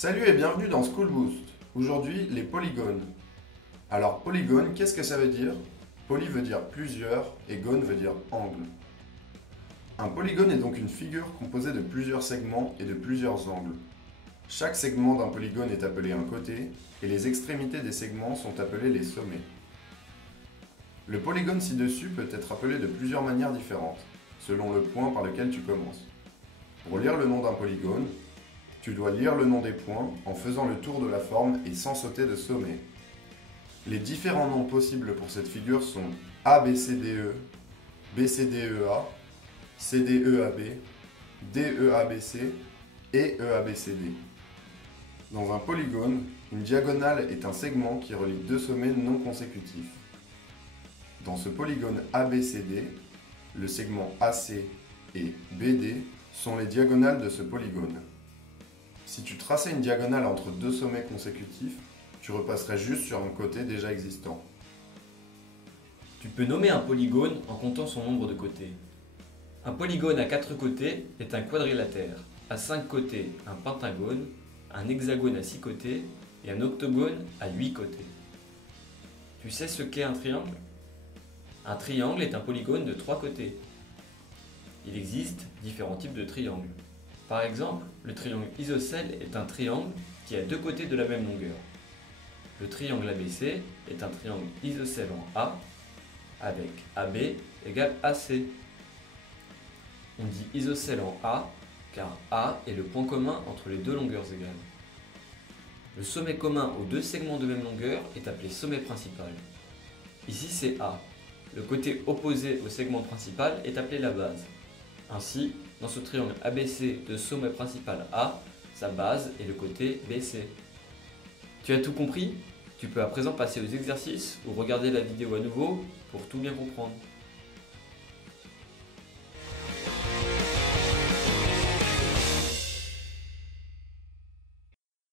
Salut et bienvenue dans School Boost. Aujourd'hui, les polygones. Alors, polygone, qu'est-ce que ça veut dire? Poly veut dire plusieurs et gone veut dire angle. Un polygone est donc une figure composée de plusieurs segments et de plusieurs angles. Chaque segment d'un polygone est appelé un côté et les extrémités des segments sont appelées les sommets. Le polygone ci-dessus peut être appelé de plusieurs manières différentes, selon le point par lequel tu commences. Pour lire le nom d'un polygone, tu dois lire le nom des points en faisant le tour de la forme et sans sauter de sommet. Les différents noms possibles pour cette figure sont ABCDE, BCDEA, CDEAB, DEABC et EABCD. Dans un polygone, une diagonale est un segment qui relie deux sommets non consécutifs. Dans ce polygone ABCD, le segment AC et BD sont les diagonales de ce polygone. Si tu traçais une diagonale entre deux sommets consécutifs, tu repasserais juste sur un côté déjà existant. Tu peux nommer un polygone en comptant son nombre de côtés. Un polygone à 4 côtés est un quadrilatère, à 5 côtés un pentagone, un hexagone à 6 côtés et un octogone à 8 côtés. Tu sais ce qu'est un triangle? Un triangle est un polygone de 3 côtés. Il existe différents types de triangles. Par exemple, le triangle isocèle est un triangle qui a deux côtés de la même longueur. Le triangle ABC est un triangle isocèle en A, avec AB égale AC. On dit isocèle en A, car A est le point commun entre les deux longueurs égales. Le sommet commun aux deux segments de même longueur est appelé sommet principal. Ici c'est A. Le côté opposé au segment principal est appelé la base. Ainsi, dans ce triangle ABC de sommet principal A, sa base est le côté BC. Tu as tout compris? Tu peux à présent passer aux exercices ou regarder la vidéo à nouveau pour tout bien comprendre.